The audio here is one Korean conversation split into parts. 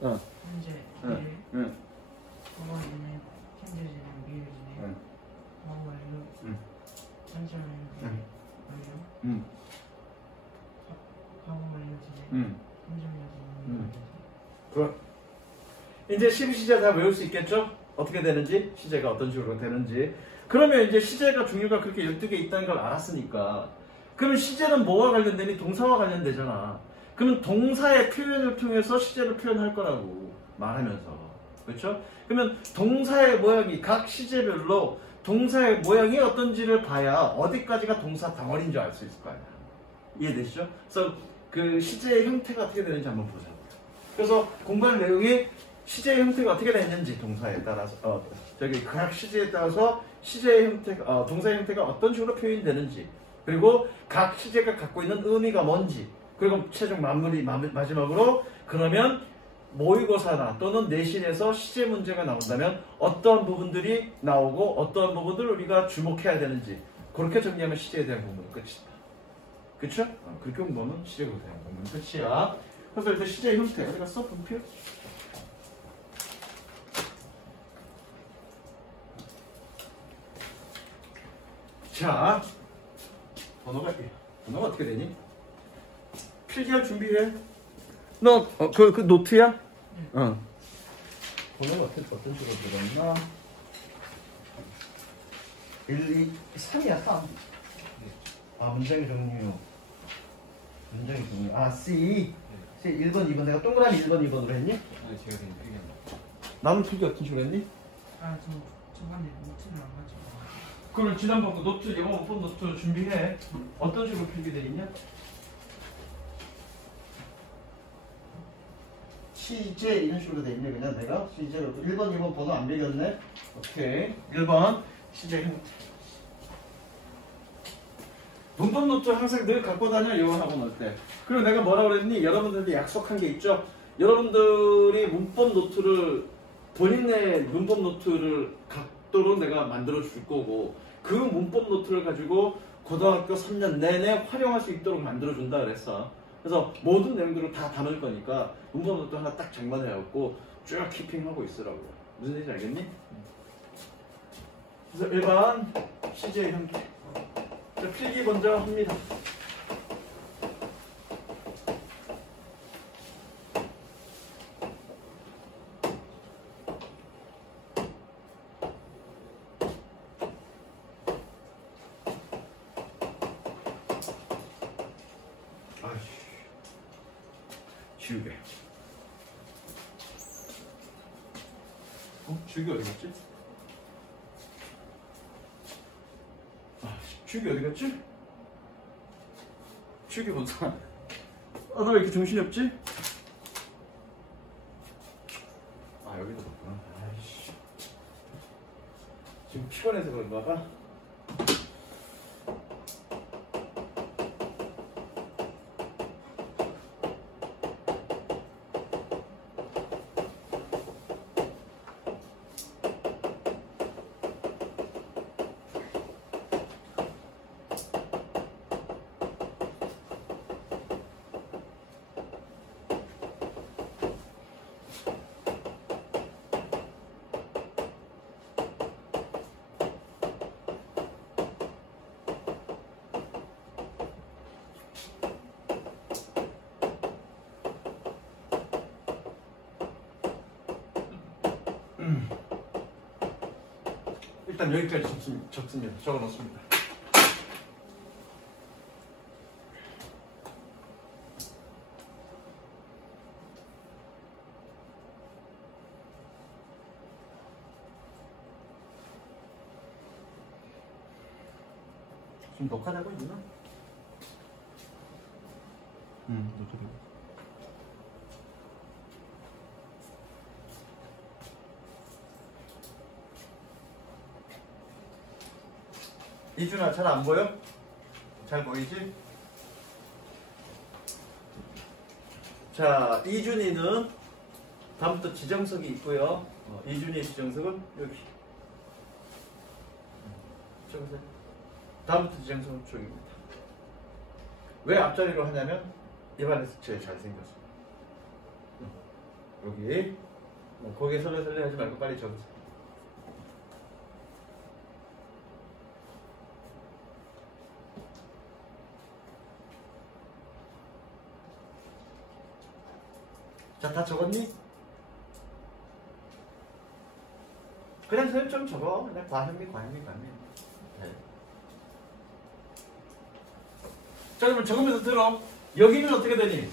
현재, 미래, 과거, 진행, 현재 진행, 미래 진행, 과거 완료, 잠시만요, 완료, 과거 완료 진행, 현재 완료 진행. 그럼 이제 12시제 다 외울 수 있겠죠? 어떻게 되는지, 시제가 어떤 식으로 되는지. 그러면 이제 시제가 종류가 그렇게 12개 있다는 걸 알았으니까, 그럼 시제는 뭐와 관련되니? 동사와 관련되잖아. 그럼 동사의 표현을 통해서 시제를 표현할 거라고 말하면서, 그렇죠? 그러면 동사의 모양이 각 시제별로 동사의 모양이 어떤지를 봐야 어디까지가 동사 덩어리인 줄 알 수 있을 거 아니야. 이해되시죠? 그래서 그 시제의 형태가 어떻게 되는지 한번 보자고요. 그래서 공부할 내용이 시제의 형태가 어떻게 되는지 동사에 따라서 각 시제에 따라서 시제의 형태가 동사의 형태가 어떤 식으로 표현되는지, 그리고 각 시제가 갖고 있는 의미가 뭔지, 그리고 최종 마지막으로 그러면 모의고사나 또는 내신에서 시제 문제가 나온다면 어떤 부분들이 나오고 어떤 부분들을 우리가 주목해야 되는지, 그렇게 정리하면 시제에 대한 공부는 끝이다. 그쵸? 그렇게 공부하면 시제에 대한 공부는 끝이야. 그래서 이제 시제의 형태 어디 갔어? 분표? 자, 번호가 어떻게 되니? 필기할 준비해. 너 그 노트야? 번호가 어떤 식으로 들었나? 1, 2, 3이야 3. 문장의 종류. C. C 1번, 2번. 내가 동그라미 1번, 2번으로 했니? 아니, 제가 그냥 필기한다. 나는 필기 어떤 식으로 했니? 저번에 노트를 안 가지고. 그럼 지난번 노트, 영어 문법 노트 준비해. 어떤 식으로 필기돼 있냐? 시제 이런 식으로 돼 있네. 그냥 내가 시제 1번, 2번 번호 안 매겼네. 오케이. 1번 시제 형태. 문법 노트 항상 늘 갖고 다녀. 영어 학원 올 때. 그리고 내가 뭐라 그랬니? 여러분들한테 약속한 게 있죠. 여러분들이 문법 노트를 본인의 문법 노트를 갖도록 내가 만들어 줄 거고, 그 문법 노트를 가지고 고등학교 3년 내내 활용할 수 있도록 만들어 준다 그랬어. 그래서 모든 내용들을 다 담을 거니까 문법 노트 하나 딱 장만해 갖고 쭉 키핑하고 있으라고. 무슨 얘기인지 알겠니? 그래서 1번 시제 형태. 자, 필기 먼저 합니다. 지우개. 지우개 어디 갔지? 지우개 어디 갔지? 지우개 본사. 나 왜 이렇게 정신이 없지? 여기도 봤구나. 아이씨. 지금 피곤해서 그런가 봐. 일단 여기까지 적습니다. 적어놓습니다. 지금 녹화되고 있나? 녹화되고. 이준아, 잘 안 보여? 잘 보이지? 자, 이준이는 다음부터 지정석이 있고요. 이준이의 지정석은 여기. 적으세요. 다음부터 지정석은 쪽입니다. 왜 앞자리로 하냐면 입안에서 제일 잘생겼어. 여기. 거기에 설레설레 하지 말고 빨리 적으세요. 자, 다 적었니? 그냥 선생님 좀 적어. 그냥 과현미. 네. 자, 그러면 적으면서 들어. 여기는 어떻게 되니?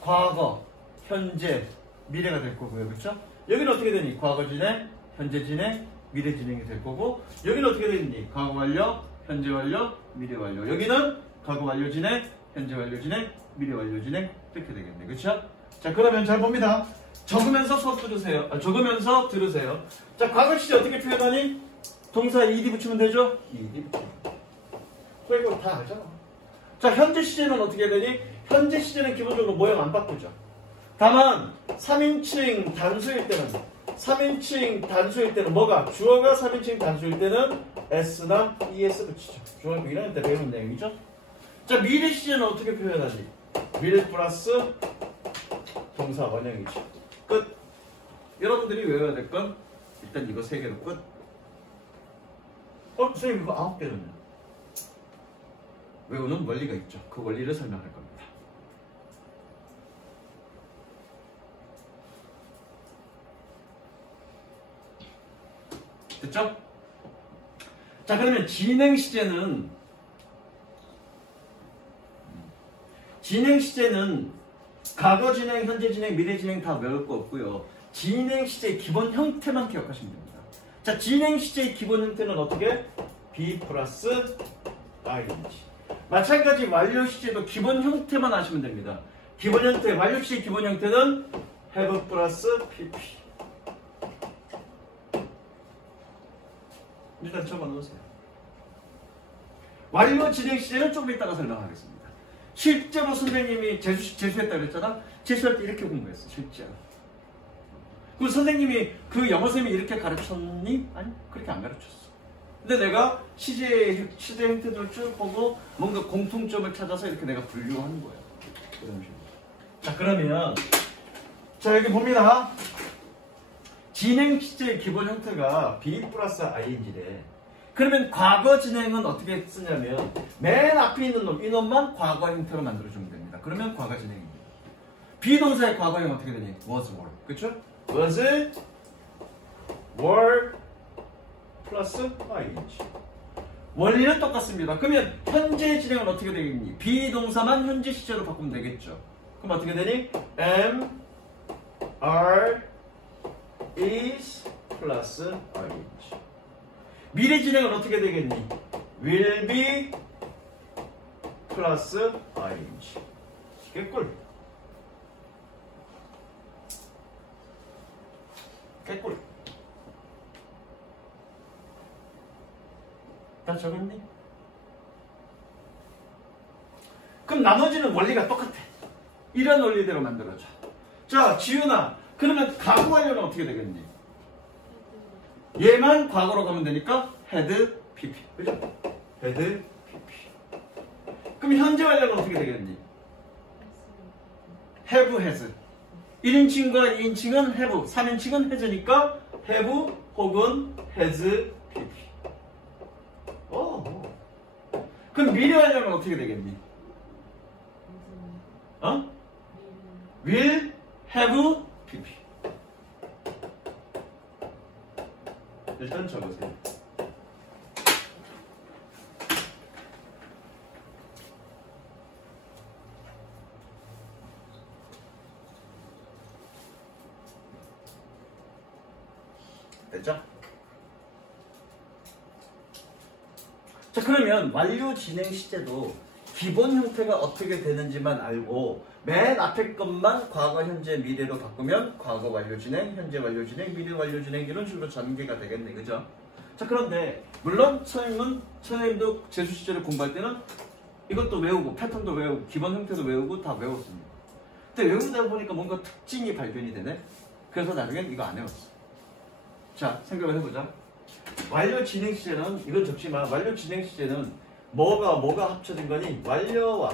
과거, 현재, 미래가 될 거고요. 그렇죠? 여기는 어떻게 되니? 과거 진행, 현재 진행, 미래 진행이 될 거고, 여기는 어떻게 되니? 과거 완료, 현재 완료, 미래 완료. 여기는 과거 완료 진행, 현재 완료 진행, 미래 완료 진행 이렇게 되겠네. 그렇죠? 자, 그러면 잘 봅니다. 적으면서 수업 들으세요. 적으면서 들으세요. 자, 과거 시제 어떻게 표현하니? 동사 ed 붙이면 되죠? ed 붙이면. 이거 다 알잖아. 자, 현재 시제는 어떻게 되니? 현재 시제는 기본적으로 모양 안 바꾸죠. 다만 3인칭 단수일 때는 뭐가? 주어가 3인칭 단수일 때는 s나 es 붙이죠. 중학교 1학년 때 배우는 내용이죠. 자, 미래 시제는 어떻게 표현하지? will 플러스 동사 원형이죠. 끝. 여러분들이 외워야 될 건 일단 이거 3개로 끝. 선생님 이거 9개는요? 외우는 원리가 있죠. 그 원리를 설명할 겁니다. 됐죠? 자, 그러면 진행 시제는 과거 진행, 현재 진행, 미래 진행 다 외울 거 없고요. 진행 시제의 기본 형태만 기억하시면 됩니다. 자, 진행 시제의 기본 형태는 어떻게? be 플러스 ing. 마찬가지 완료 시제도 기본 형태만 아시면 됩니다. 기본 형태, 완료 시제의 기본 형태는 have 플러스 pp. 일단 적어 놓으세요. 완료 진행 시제는 조금 이따가 설명하겠습니다. 실제로 선생님이 재수했다고 그랬잖아? 재수할 때 이렇게 공부했어, 실제로. 그 선생님이, 그 영어 선생님이 이렇게 가르쳤니? 아니, 그렇게 안 가르쳤어. 근데 내가 시제 형태들을 쭉 보고 뭔가 공통점을 찾아서 이렇게 내가 분류하는 거예요. 그런 식으로. 자, 그러면, 자, 여기 봅니다. 진행 시제의 기본 형태가 be 플러스 ing래. 그러면 과거 진행은 어떻게 쓰냐면 맨 앞에 있는 놈, 이 놈만 과거 형태로 만들어주면 됩니다. 그러면 과거 진행입니다. 비동사의 과거형 어떻게 되니? was, were. 그쵸? was, were 플러스 ing. 원리는 똑같습니다. 그러면 현재 진행은 어떻게 되겠니? 비동사만 현재 시제로 바꾸면 되겠죠. 그럼 어떻게 되니? am, are, is 플러스 ing. 미래 진행은 어떻게 되겠니? will be 플러스 ing. 개꿀. 개꿀. 다 적었니? 그럼 나머지는 원리가 똑같아. 이런 원리대로 만들어줘. 자, 지윤아. 그러면 과거 완료는 어떻게 되겠니? 얘만 과거로 가면 되니까 had pp. 그죠? had pp. 그럼 현재 완료는 어떻게 되겠니? have has. 1인칭과 2인칭은 have, 3인칭은 has니까 have 혹은 has pp. 그럼 미래 완료는 어떻게 되겠니? will have pp. 일단 적으세요. 됐죠? 자, 그러면 완료 진행 시제도 기본 형태가 어떻게 되는지만 알고 맨 앞에 것만 과거, 현재, 미래로 바꾸면 과거 완료 진행, 현재 완료 진행, 미래 완료 진행 이런 식으로 전개가 되겠네. 그죠? 자, 그런데 물론 선생님도 재수 시제를 공부할 때는 이것도 외우고 패턴도 외우고 기본 형태도 외우고 다 외웠습니다. 근데 외우다 보니까 뭔가 특징이 발견이 되네. 그래서 나중엔 이거 안 외웠어. 자, 생각을 해보자. 완료 진행 시제는 이건 적지만 완료 진행 시제는 뭐가 합쳐진 거니? 완료와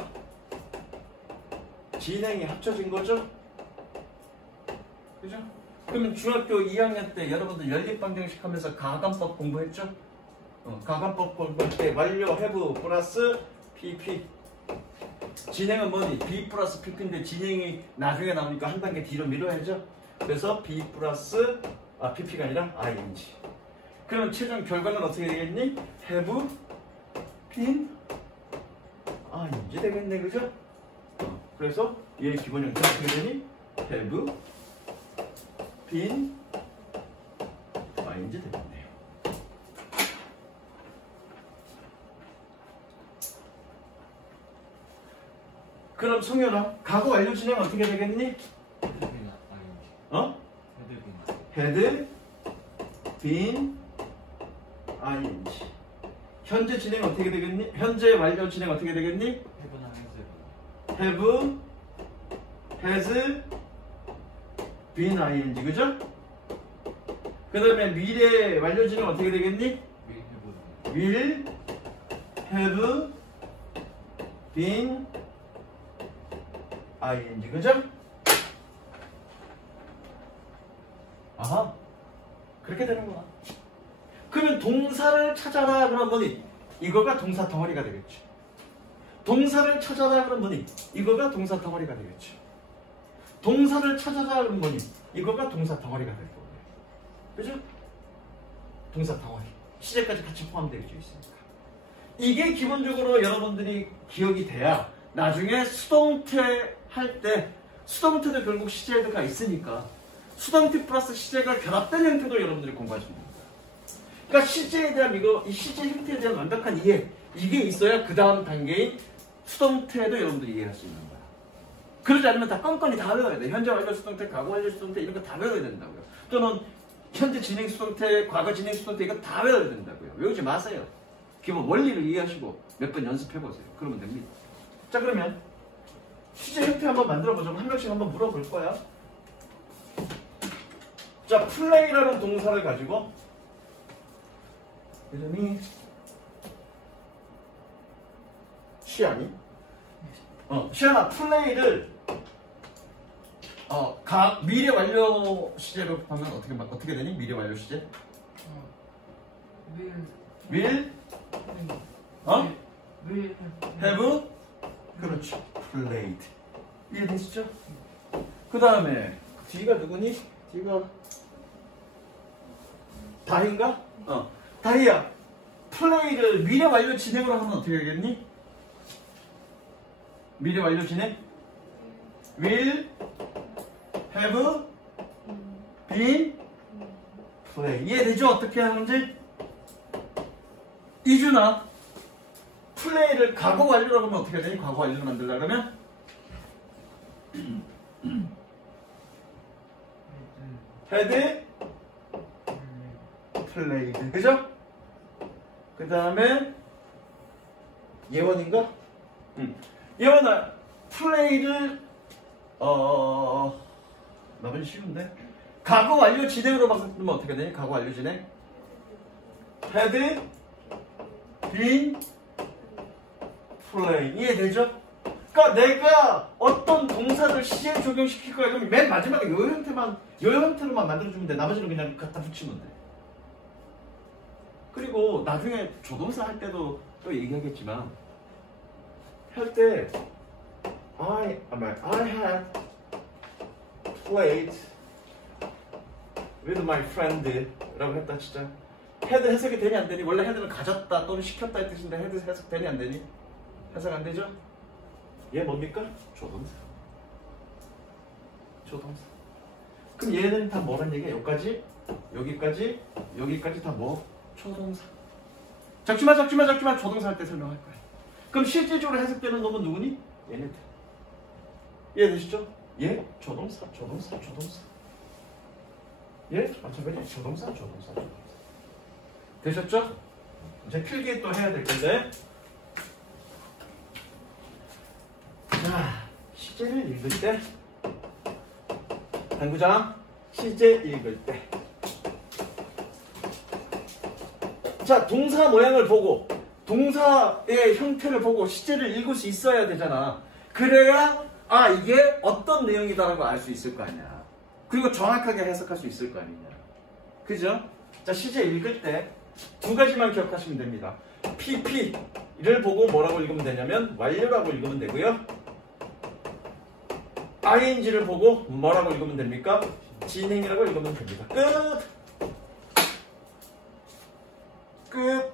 진행이 합쳐진 거죠? 그죠? 그러면 중학교 2학년 때 여러분들 연립방정식 하면서 가관법 공부했죠? 가관법 공부할 때 완료 have 플러스 pp. 진행은 뭐니? b 플러스 pp인데 진행이 나중에 나오니까 한 단계 뒤로 밀어야죠? 그래서 b 플러스 pp가 아니라 ing. 그럼 최종 결과는 어떻게 되겠니? have been ing 되겠네, 그죠? 그래서 얘의 기본 형태가 어떻게 되니? have been ing 되겠네요. 그럼 성현아, 과거 완료 진행 어떻게 되겠니? had been ing. 현재 진행 어떻게 되겠니? 현재 완료 진행 어떻게 되겠니? have has been ing, 그죠? 그 다음에 미래 완료 진행 어떻게 되겠니? will have been ing, 그죠? 아하, 그렇게 되는구나. 그러면 동사를 찾아라 그럼 뭐니? 이거가 동사 덩어리가 되겠죠. 동사를 찾아라 그럼 뭐니? 이거가 동사 덩어리가 되겠죠. 동사를 찾아라 그럼 뭐니? 이거가 동사 덩어리가 될 거고요. 그죠? 동사 덩어리. 시제까지 같이 포함되어 있으니까. 이게 기본적으로 여러분들이 기억이 돼야 나중에 수동태 할 때 수동태도 결국 시제가 있으니까 수동태 플러스 시제가 결합된 형태도 여러분들이 공부하시면 됩니다. 그러니까 시제에 대한 이 시제 형태에 대한 완벽한 이해, 이게 있어야 그 다음 단계인 수동태도 여러분들이 이해할 수 있는 거야. 그러지 않으면 다 껌껌이 다 외워야 돼. 현재 완료 수동태, 과거 완료 수동태 이런 거 다 외워야 된다고요. 또는 현재 진행 수동태, 과거 진행 수동태 이거 다 외워야 된다고요. 외우지 마세요. 기본 원리를 이해하시고 몇 번 연습해보세요. 그러면 됩니다. 자, 그러면 시제 형태 한번 만들어보자고 한 명씩 한번 물어볼 거야. 자, 플레이라는 동사를 가지고 이름이 시안이? 시안아, 플레이를 미래 완료 시제로 하면 어떻게 되니? 미래 완료 시제? will have 그렇죠. played. 이해되시죠? 그 다음에 D가 누구니? D가 다희인가? 다희야, 플레이를 미래 완료 진행으로 하면 어떻게 되겠니? 미래 완료 진행? will have been played. 이해되죠? 어떻게 하는지? 이준아, 플레이를 과거 완료라고 하면 어떻게 되니? 과거 완료를 만들려고 하면? had played. 그죠? 그 다음에 예원인가? 예원아, 플레이를 나머지 쉬운데? 과거 완료 진행으로 바꾸면 어떻게 되니? 과거 완료 진행? had been played. 이해되죠? 그러니까 내가 어떤 동사를 시제에 적용시킬 거야. 그럼 맨 마지막에 요 형태로만 만들어주면 돼. 나머지는 그냥 갖다 붙이면 돼. 그리고 나중에 조동사 할 때도 또 얘기하겠지만 할 때 I had played with my friend 라고 했다. 진짜 had 해석이 되니 안 되니? 원래 had는 가졌다 또는 시켰다 의 뜻인데 had 해석 되니 안 되니? 해석 안 되죠? 얘 뭡니까? 조동사. 조동사. 그럼 얘는 다 뭐란 얘기야? 여기까지, 여기까지, 여기까지 다 뭐? 조동사. 적지마 조동사 할 때 설명할 거야. 그럼 실질적으로 해석되는 놈은 누구니? 얘네들. 이해되시죠? 얘 조동사. 얘 마찬가지 조동사. 되셨죠? 이제 필기 또 해야 될 건데. 자, 시제를 읽을 때 당구장 시제 읽을 때 자, 동사 모양을 보고 동사의 형태를 보고 시제를 읽을 수 있어야 되잖아. 그래야 이게 어떤 내용이다라고 알 수 있을 거 아니야. 그리고 정확하게 해석할 수 있을 거 아니냐. 그죠? 자, 시제 읽을 때 두 가지만 기억하시면 됩니다. PP를 보고 뭐라고 읽으면 되냐면 완료라고 읽으면 되고요. ING를 보고 뭐라고 읽으면 됩니까? 진행이라고 읽으면 됩니다. 끝.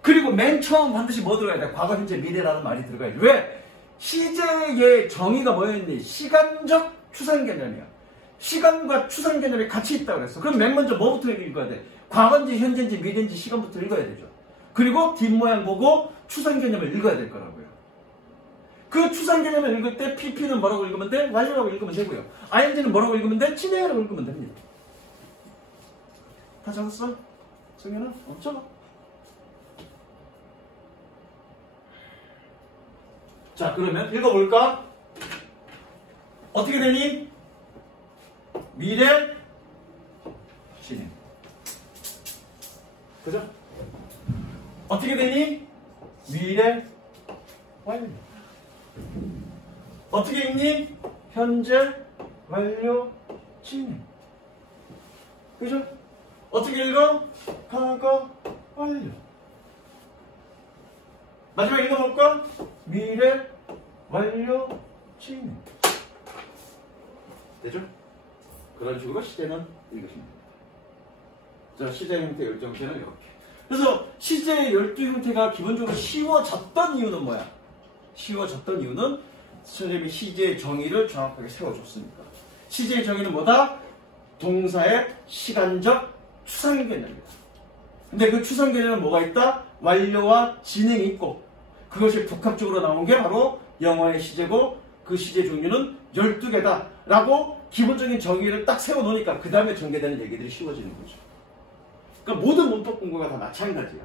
그리고 맨 처음 반드시 뭐 들어가야 돼? 과거, 현재, 미래라는 말이 들어가야 돼. 왜? 시제의 정의가 뭐였니? 시간적 추상 개념이야. 시간과 추상 개념이 같이 있다고 그랬어. 그럼 맨 먼저 뭐부터 읽어야 돼? 과거인지, 현재인지, 미래인지 시간부터 읽어야 되죠. 그리고 뒷모양 보고 추상 개념을 읽어야 될 거라고요. 그 추상 개념을 읽을 때 PP는 뭐라고 읽으면 돼? 완료라고 읽으면 되고요. ING는 뭐라고 읽으면 돼? 진행이라고 읽으면 됩니다. 다 적었어? 승현아? 적어. 자, 그러면 읽어볼까? 어떻게 되니? 미래, 진행. 그죠? 어떻게 되니? 미래, 완료. 어떻게 읽니? 현재, 완료, 진행. 그죠? 어떻게 읽어? 과거, 완료. 마지막 읽어볼까? 미래, 완료, 진행. 되죠? 그런 식으로 시제는 읽으시면 됩니다. 자, 시제 형태, 열두 형태는 이렇게. 그래서 시제의 12형태가 기본적으로 쉬워졌던 이유는 뭐야? 쉬워졌던 이유는 선생님이 시제의 정의를 정확하게 세워줬으니까. 시제의 정의는 뭐다? 동사의 시간적 추상 개념이다. 근데 그 추상 개념은 뭐가 있다? 완료와 진행이 있고, 그것이 복합적으로 나온 게 바로 영어의 시제고, 그 시제 종류는 12개다 라고 기본적인 정의를 딱 세워놓으니까 그 다음에 전개되는 얘기들이 쉬워지는 거죠. 그러니까 모든 문법 공부가 다 마찬가지야.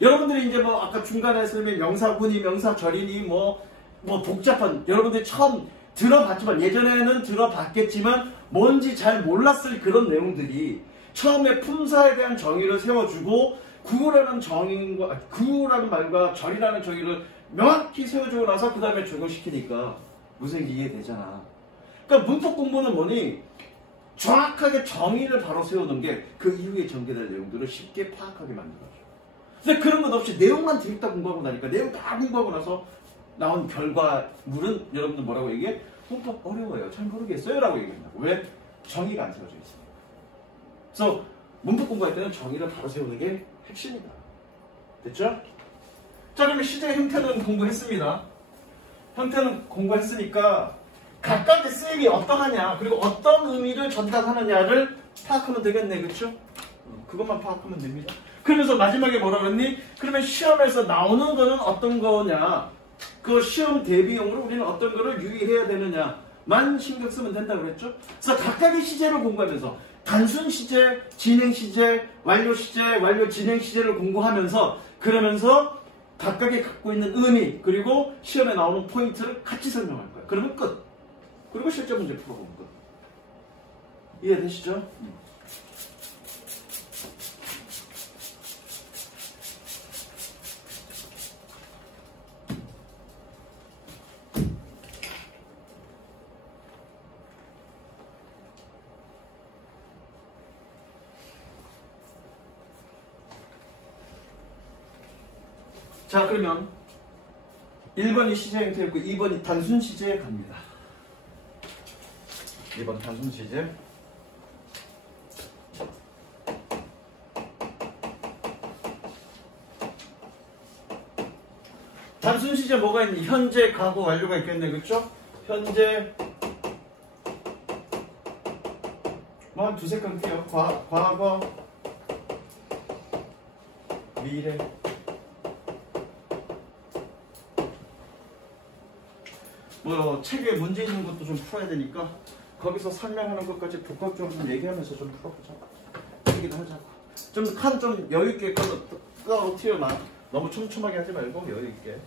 여러분들이 이제 뭐 아까 중간에 설명 명사분이, 명사절이니 뭐 복잡한, 여러분들이 처음 들어봤지만, 예전에는 들어봤겠지만 뭔지 잘 몰랐을 그런 내용들이 처음에 품사에 대한 정의를 세워주고 구라는 말과 절이라는 정의를 명확히 세워주고 나서 그 다음에 적용시키니까 무슨 이해되잖아. 그러니까 문법 공부는 뭐니? 정확하게 정의를 바로 세우는 게 그 이후에 전개될 내용들을 쉽게 파악하게 만들어줘. 근데 그런 것 없이 내용만 드립다 공부하고 나니까 내용 다 공부하고 나서 나온 결과물은 여러분들 뭐라고 얘기해? 문법 어려워요. 잘 모르겠어요. 라고 얘기한다고. 왜? 정의가 안 세워져 있습니다. 그래서 문법 공부할 때는 정의를 바로 세우는 게 핵심이다. 됐죠? 자, 그러면 시제 형태는 공부했습니다. 형태는 공부했으니까 각각의 쓰임이 어떠하냐, 그리고 어떤 의미를 전달하느냐를 파악하면 되겠네. 그렇죠? 그것만 파악하면 됩니다. 그러면서 마지막에 뭐라 그랬니? 그러면 시험에서 나오는 거는 어떤 거냐, 그 시험 대비용으로 우리는 어떤 거를 유의해야 되느냐만 신경 쓰면 된다고 그랬죠? 그래서 각각의 시제를 공부하면서 단순 시제, 진행 시제, 완료 시제, 완료 진행 시제를 공부하면서, 그러면서 각각이 갖고 있는 의미, 그리고 시험에 나오는 포인트를 같이 설명할 거야. 그러면 끝. 그리고 실제 문제 풀어보는 거. 이해되시죠? 자, 그러면 1번이 시제 형태였고 2번이 단순 시제에 갑니다. 2번 단순 시제. 단순 시제 뭐가 있니? 현재, 과거, 완료가 있겠네. 그렇죠? 현재 뭐 한 두세 컨트요. 과거, 미래. 뭐 책에 문제 있는 것도 좀 풀어야 되니까 거기서 설명하는 것까지 복합적으로 좀 얘기하면서 좀 풀어보자. 얘기도 하자고. 좀 칸 좀 여유 있게 끌어 튀어나. 너무 촘촘하게 하지 말고 여유 있게.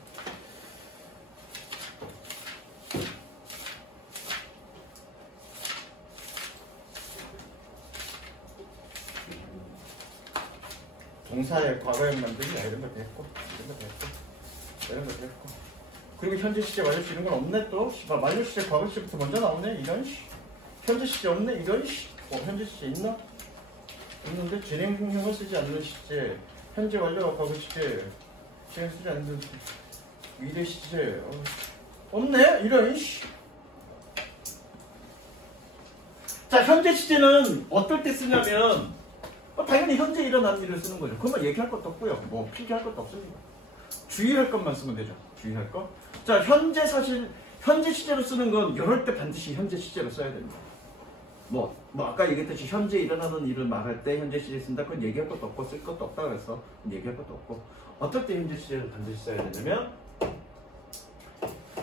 동사의 과거형 만들기 이런 거 됐고, 이런 거 됐고, 이런 거 됐고. 그리고 현재 시제 완료 시 이런 건 없네 또. 씨발 완료 시제 과거 시제부터 먼저 나오네 이런 씨. 현재 시제 없네 이런 씨. 현재 시제 있나? 있는데 진행형을 쓰지 않는 시제. 현재 완료와 과거 시제. 진행 쓰지 않는 미래 시제. 없네 이런 씨. 자, 현재 시제는 어떨 때 쓰냐면 당연히 현재 일어난 일을 쓰는 거죠. 그러면 얘기할 것도 없고요. 뭐 필기할 것도 없습니다. 주의할 것만 쓰면 되죠. 주의할 거. 자, 현재 시제로 쓰는 건 이럴 때 반드시 현재 시제로 써야 됩니다. 뭐 아까 얘기했듯이 현재 일어나는 일을 말할 때 현재 시제 쓴다. 그건 얘기할 것도 없고 쓸 것도 없다 그래서 얘기할 것도 없고 어떨 때 현재 시제를 반드시 써야 되냐면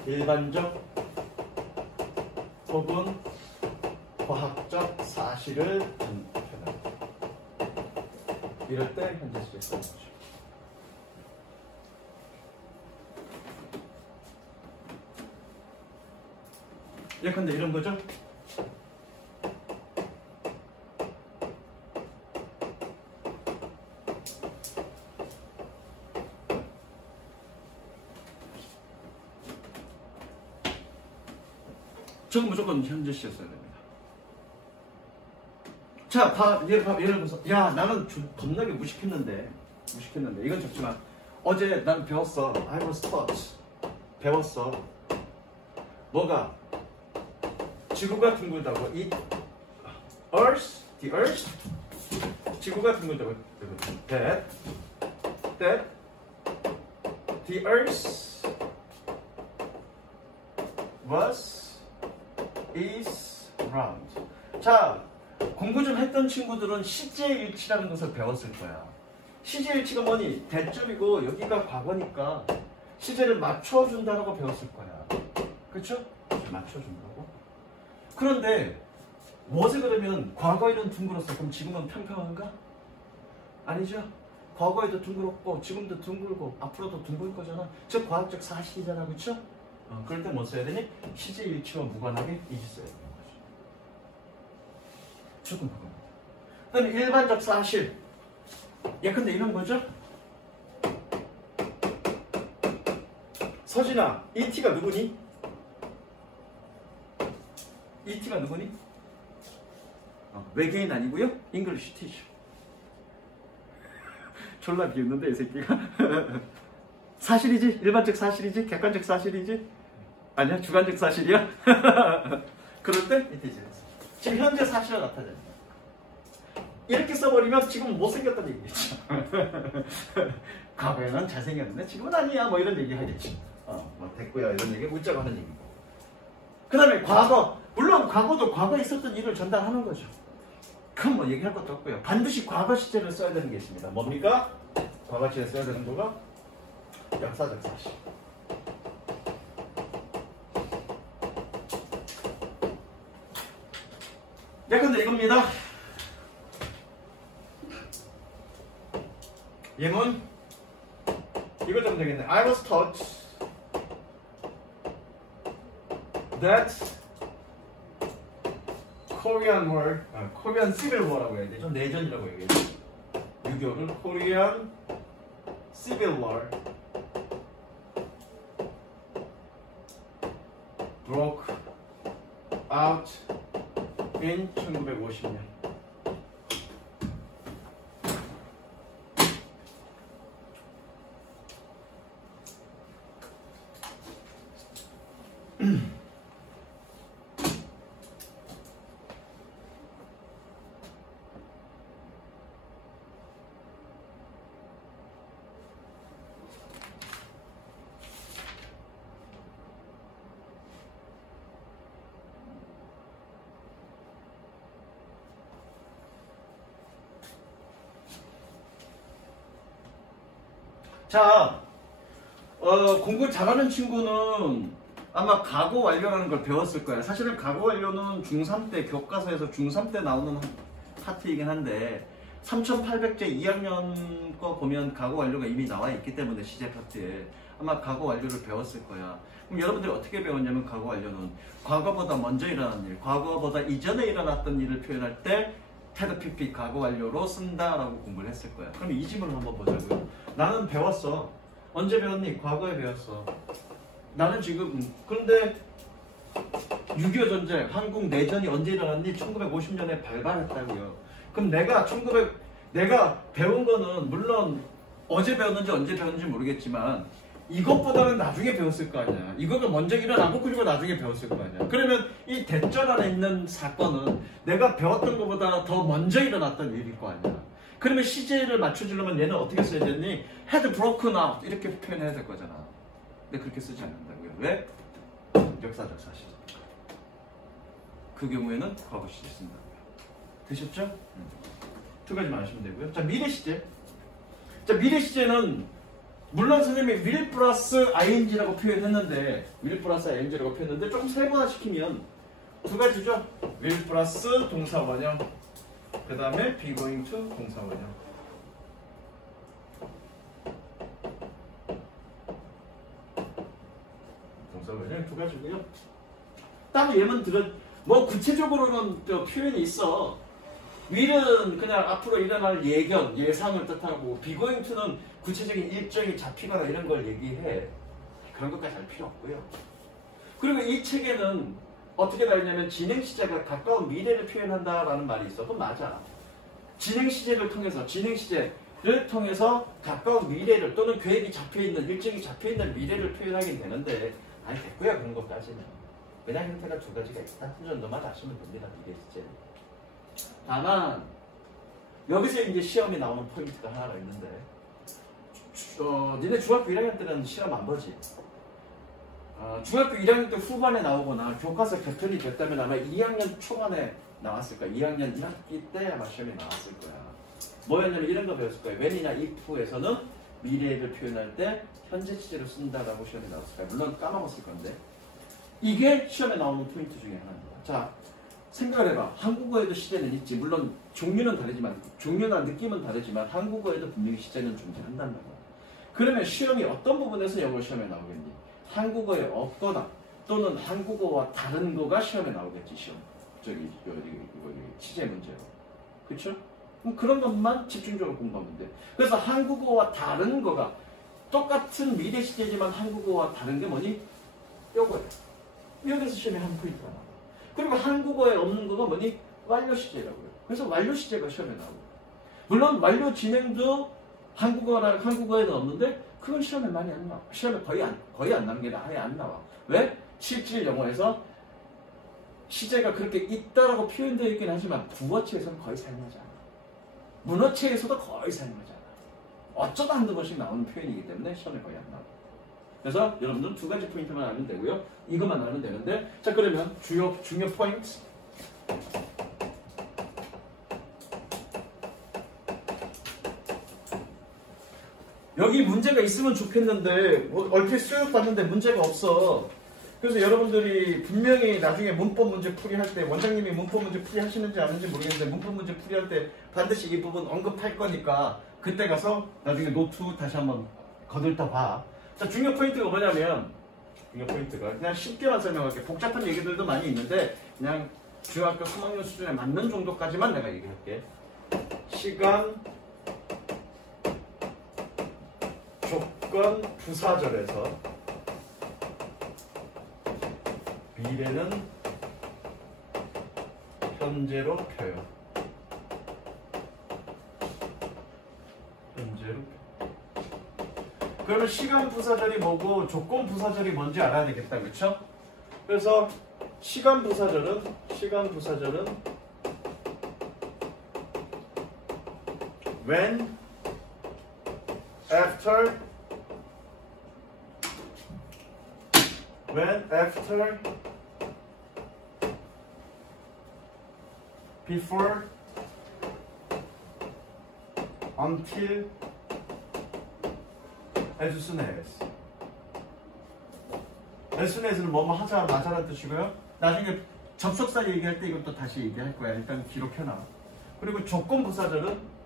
일반적 혹은 과학적 사실을 표현합니다. 이럴 때 현재 시제 쓰는 거죠. 예컨대 이런 거죠. 저건 무조건 현재 시제 써야 됩니다. 자, 예를 들어서 야 나는 겁나게 무식했는데 이건 적지만 어제 난 배웠어. I was taught. 배웠어. 뭐가? 지구가 둥글다고. the earth 지구가 둥글다고. that the earth is round. 자, 공부 좀 했던 친구들은 시제일치라는 것을 배웠을 거야. 시제일치가 뭐니? 대절이고 여기가 과거니까 시제를 맞춰준다고 배웠을 거야. 그쵸? 맞춰준다고. 그런데 무엇을 그러면 과거에는 둥글었어. 그럼 지금은 평평한가? 아니죠. 과거에도 둥글었고 지금도 둥글고 앞으로도 둥글 거잖아. 즉 과학적 사실이잖아. 그쵸? 그럴 때 뭐 써야 되니? 시제일치와 무관하게 이지 써야 되는 거죠. 조금 그겁니다. 그 다음에 일반적 사실. 예컨대 이런 거죠. 서진아, ET가 누구니? ET가 누구니? 외계인 아니고요. English teacher. 졸라 비웃는데 이 새끼가. 사실이지? 일반적 사실이지? 객관적 사실이지? 아니야? 주관적 사실이야? 그럴 때 ET지. 지금 현재 사실을 나타냅니다. 이렇게 써버리면 지금은 못생겼다는 얘기겠죠. 과거에는 잘생겼는데 지금은 아니야. 뭐 이런 얘기 하겠지. 뭐 됐고요. 이런 얘기 웃자고 하는 얘기고. 그 다음에 과거. 물론 과거도 과거에 있었던 일을 전달하는 거죠. 그럼 뭐 얘기할 것도 없고요. 반드시 과거 시제를 써야 되는 게 있습니다. 뭡니까? 과거 시제 써야 되는 거가 역사적 사실. 예컨대 이겁니다. 예문 이거 좀 되겠네. I was taught that Korean War, Korean Civil War라고 해야 되죠. 내전이라고 얘기해요. 6.25를 Korean Civil War broke out in 1950년. 자, 공부 잘하는 친구는 아마 과거 완료라는 걸 배웠을 거야. 사실은 과거 완료는 중3 때 교과서에서 중3 때 나오는 파트이긴 한데 3800제 2학년 거 보면 과거 완료가 이미 나와 있기 때문에 시제 파트에 아마 과거 완료를 배웠을 거야. 그럼 여러분들이 어떻게 배웠냐면 과거 완료는 과거보다 먼저 일어난 일, 과거보다 이전에 일어났던 일을 표현할 때 테드 PP 과거 완료로 쓴다라고 공부를 했을 거야. 그럼 이 지문을 한번 보자고요. 나는 배웠어. 언제 배웠니? 과거에 배웠어. 나는 지금 그런데 6.25 전쟁, 한국 내전이 언제 일어났니? 1950년에 발발했다고요. 그럼 내가 배운 거는 물론 어제 배웠는지 언제 배웠는지 모르겠지만 이것보다는 나중에 배웠을 거 아니야. 이거가 먼저 일어나고 그리고 나중에 배웠을 거 아니야. 그러면 이 대전 안에 있는 사건은 내가 배웠던 것보다 더 먼저 일어났던 일일 거 아니야. 그러면 시제를 맞춰주려면 얘는 어떻게 써야 되니? had broken out 이렇게 표현해야 될 거잖아. 근데 그렇게 쓰지 않는다고요. 왜? 역사적 사실. 그 경우에는 과거 시제 쓴다고요. 되셨죠? 두 가지만 아시면 되고요. 자, 미래 시제. 자, 미래 시제는 물론 선생님이 will 플러스 ing라고 표현했는데 조금 세분화시키면 두 가지죠. will 플러스 동사 원형, 그 다음에 be going to 동사 원형. 동사 원형 두 가지고요. 따로 예문 들어 뭐 구체적으로는 또 표현이 있어. will은 그냥 앞으로 일어날 예상을 뜻하고 be going to는 구체적인 일정이 잡히거나 이런 걸 얘기해. 그런 것까지 할 필요 없고요. 그리고 이 책에는 어떻게 나 있냐면 진행 시제가 가까운 미래를 표현한다라는 말이 있어. 그건 맞아. 진행 시제를 통해서 가까운 미래를 또는 계획이 잡혀있는 일정이 잡혀있는 미래를 표현하긴 되는데 아니 됐고요. 그런 것까지는. 그냥 형태가 두 가지가 있다. 그 정도만 아시면 됩니다. 미래 시제. 다만 여기서 이제 시험에 나오는 포인트가 하나가 있는데 니네 중학교 1학년 때는 시험 안 보지? 중학교 1학년 때 후반에 나오거나 교과서 개편이 됐다면 아마 2학년 초반에 나왔을 거야. 2학년 1학기 때 아마 시험이 나왔을 거야. 뭐였냐면 이런 거 배웠을 거야. when이나 if에서는 미래를 표현할 때 현재 시제로 쓴다라고 시험에 나왔을 거야. 물론 까먹었을 건데 이게 시험에 나오는 포인트 중에 하나입니다. 자, 생각을 해봐. 한국어에도 시제는 있지. 물론 종류는 다르지만 종류나 느낌은 다르지만 한국어에도 분명히 시제는 존재한다는 거야. 그러면 시험이 어떤 부분에서 영어 시험에 나오겠니? 한국어에 없거나 또는 한국어와 다른 거가 시험에 나오겠지. 시험 시제 문제로. 그렇죠? 그럼 그런 것만 집중적으로 공부하면 돼. 그래서 한국어와 다른 거가 똑같은 미래 시제지만 한국어와 다른 게 뭐니? 요거야. 여기서 시험에 한 포인트가 나와. 그리고 한국어에 없는 거가 뭐니? 완료 시제라고요. 그래서 완료 시제가 시험에 나오고. 물론 완료 진행도 한국어에는 없는데 그건 시험에 많이 안 나와. 시험에 거의 안 나는 게 아예 안 나와. 왜? 실질 영어에서 시제가 그렇게 있다라고 표현되어 있긴 하지만 구어체에서는 거의 사용하지 않아. 문어체에서도 거의 사용하지 않아. 어쩌다 한두 번씩 나오는 표현이기 때문에 시험에 거의 안 나와. 그래서 여러분들은 두 가지 포인트만 알면 되고요. 이것만 알면 되는데 자 그러면 중요 포인트 여기 문제가 있으면 좋겠는데 뭐 얼핏 쓱 봤는데 문제가 없어. 그래서 여러분들이 분명히 나중에 문법 문제 풀이할 때 원장님이 문법 문제 풀이하시는지 아는지 모르겠는데 문법 문제 풀이할 때 반드시 이 부분 언급할 거니까 그때 가서 나중에 노트 다시 한번 거들떠 봐. 자, 중요 포인트가 뭐냐면 중요 포인트가 그냥 쉽게만 설명할게. 복잡한 얘기들도 많이 있는데 그냥 중학교 3학년 수준에 맞는 정도까지만 내가 얘기할게. 시간, 조건, 부사절에서 미래는 현재로 펴요. 현재로 펴요. 그러면 시간 부사절이 뭐고 조건 부사절이 뭔지 알아야 되겠다. 그렇죠? 그래서 시간 부사절은 when, after, before, until, as soon as. as soon as는 뭐뭐 하자마자라는 뜻이고요. 나중에 접속사 얘기할 때 이것도 다시 얘기할 거야. 일단 기록해놔. 그리고 조건 부사절은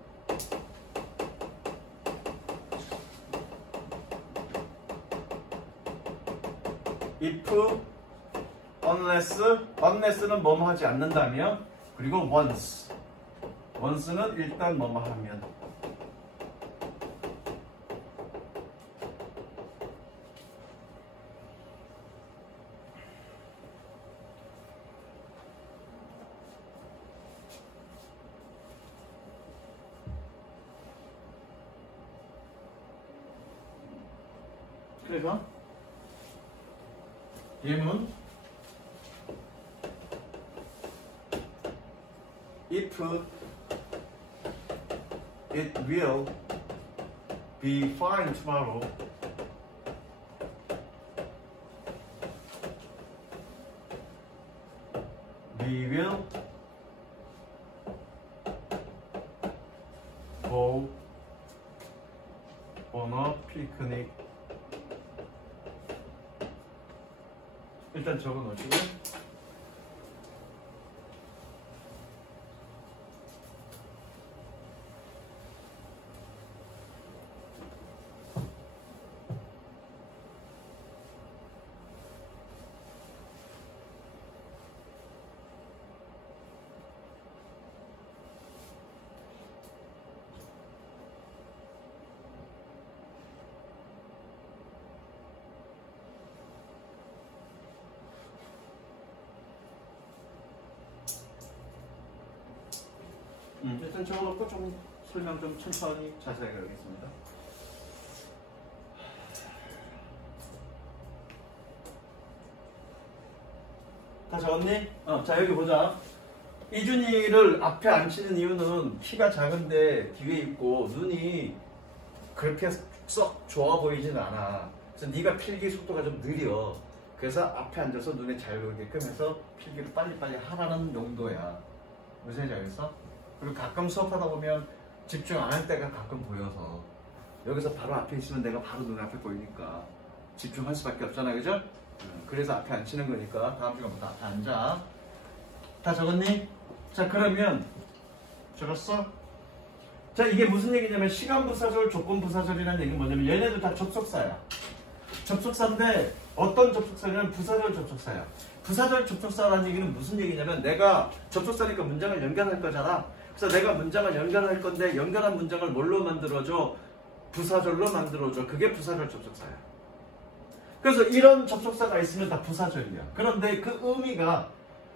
if, unless는 뭐뭐 하지 않는다며. 그리고 once는 일단 뭐뭐 하면. 그래서 예문 if it will be fine tomorrow. We will go on a picnic. 일단 적어 놓으시고요. 일단 적어놓고 좀 설명 좀 천천히 자세하게 하겠습니다. 다 적었니? 자 여기 보자. 이준이를 앞에 앉히는 이유는 키가 작은데 뒤에 있고 눈이 그렇게 썩 좋아 보이진 않아. 그래서 네가 필기 속도가 좀 느려. 그래서 앞에 앉아서 눈에 잘 보이게끔 해서 필기를 빨리빨리 하라는 용도야. 무슨 얘기인지 알겠어? 그리고 가끔 수업하다 보면 집중 안 할 때가 가끔 보여서 여기서 바로 앞에 있으면 내가 바로 눈 앞에 보이니까 집중할 수밖에 없잖아, 그죠? 그래서 앞에 앉히는 거니까 다음 시간부터 앞에 앉아. 다 적었니? 자 그러면 적었어? 자 이게 무슨 얘기냐면 시간부사절, 조건부사절이라는 얘기는 뭐냐면 얘네들 다 접속사야. 접속사인데 어떤 접속사냐면 부사절 접속사야. 부사절 접속사라는 얘기는 무슨 얘기냐면 내가 접속사니까 문장을 연결할 거잖아. 그래서 내가 문장을 연결할 건데 연결한 문장을 뭘로 만들어줘? 부사절로 만들어줘. 그게 부사절 접속사야. 그래서 이런 접속사가 있으면 다 부사절이야. 그런데 그 의미가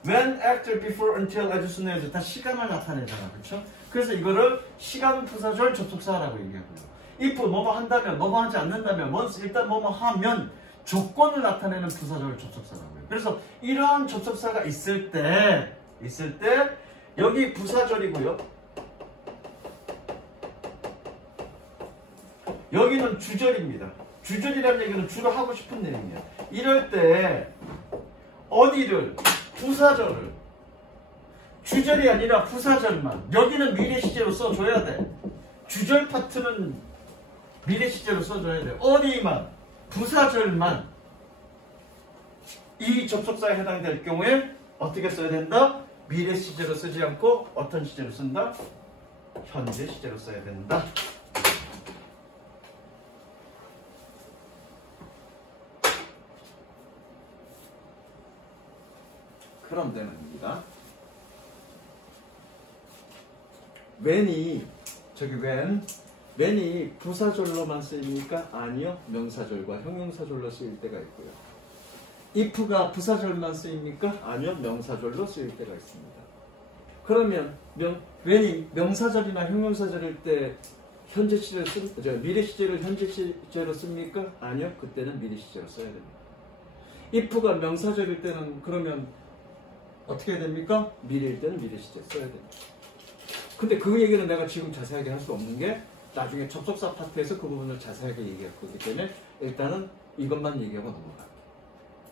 when, after, before, until, as soon as 다 시간을 나타내잖아. 그렇죠? 그래서 이거를 시간 부사절 접속사라고 얘기하고요. if 뭐뭐 한다면, 뭐뭐 하지 않는다면, once 일단 뭐뭐 하면 조건을 나타내는 부사절 접속사라고요. 그래서 이러한 접속사가 있을 때 여기 부사절이고요. 여기는 주절입니다. 주절이라는 얘기는 주로 하고 싶은 일입니다. 이럴 때 어디를 부사절을 주절이 아니라 부사절만 여기는 미래 시제로 써줘야 돼. 주절 파트는 미래 시제로 써줘야 돼. 어디만 부사절만 이 접속사에 해당될 경우에 어떻게 써야 된다? 미래 시제로 쓰지 않고 어떤 시제로 쓴다? 현재 시제로 써야 된다. 그럼 되는입니다. when이 when이 부사절로만 쓰입니까? 아니요. 명사절과 형용사절로 쓰일 때가 있고요. if가 부사절만 쓰입니까? 아니요. 명사절로 쓰일 때가 있습니다. 그러면 when이 명사절이나 형용사절일 때 현재 시제를 미래 시제를 현재 시제로 씁니까? 아니요. 그때는 미래 시제로 써야 됩니다. if가 명사절일 때는 그러면 어떻게 해야 됩니까? 미래일 때는 미래 시제 써야 됩니다. 근데 그 얘기는 내가 지금 자세하게 할 수 없는 게 나중에 접속사 파트에서 그 부분을 자세하게 얘기할 거기 때문에 일단은 이것만 얘기하고 넘어갈게요.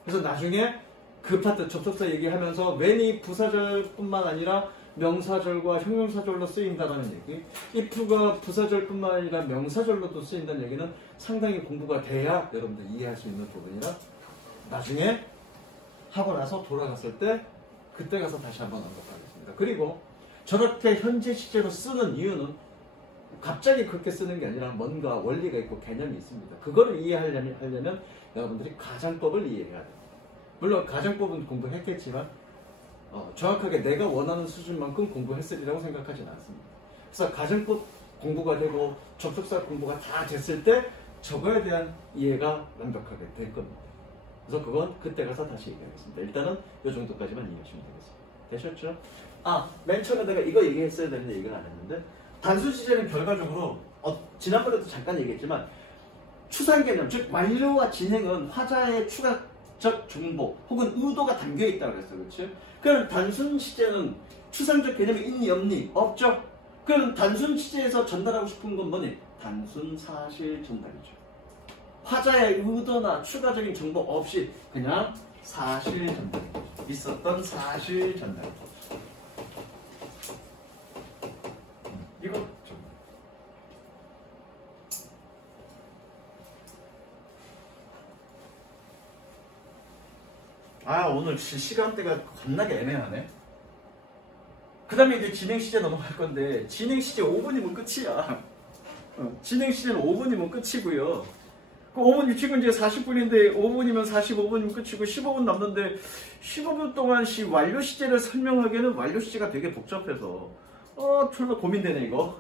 그래서 나중에 그 파트 접속사 얘기하면서 when이 부사절뿐만 아니라 명사절과 형용사절로 쓰인다는 얘기, if가 부사절뿐만 아니라 명사절로도 쓰인다는 얘기는 상당히 공부가 돼야 여러분들 이해할 수 있는 부분이라 나중에 하고 나서 돌아갔을 때 그때 가서 다시 한번 언급하겠습니다. 그리고 저렇게 현재 시제로 쓰는 이유는 갑자기 그렇게 쓰는 게 아니라 뭔가 원리가 있고 개념이 있습니다. 그거를 이해하려면 여러분들이 가정법을 이해해야 됩니다. 물론 가정법은 공부했겠지만 정확하게 내가 원하는 수준만큼 공부했으리라고 생각하지는 않습니다. 그래서 가정법 공부가 되고 접속사 공부가 다 됐을 때 저거에 대한 이해가 완벽하게 될 겁니다. 그래서 그건 그때 가서 다시 얘기하겠습니다. 일단은 이 정도까지만 이해하시면 되겠습니다. 되셨죠? 맨 처음에 내가 이거 얘기했어야 되는데 얘기를 안 했는데 단수 시제는 결과적으로 지난번에도 잠깐 얘기했지만 추상 개념, 즉 완료와 진행은 화자의 추가적 정보 혹은 의도가 담겨 있다고 그랬어, 그렇지? 그럼 단순 시제는 추상적 개념이 있니 없니? 없죠. 그럼 단순 시제에서 전달하고 싶은 건 뭐니? 단순 사실 전달이죠. 화자의 의도나 추가적인 정보 없이 그냥 사실 전달. 있었던 사실 전달. 이거 좀. 오늘 시간대가 겁나게 애매하네. 그 다음에 이제 진행 시제 넘어갈 건데, 진행 시제 5분이면 끝이야. 진행 시제는 5분이면 끝이고요. 그 5분 지금 이제 40분인데 5분이면 45분이면 끝이고 15분 남는데 15분 동안 완료 시제를 설명하기에는 완료 시제가 되게 복잡해서 졸라 고민되네 이거.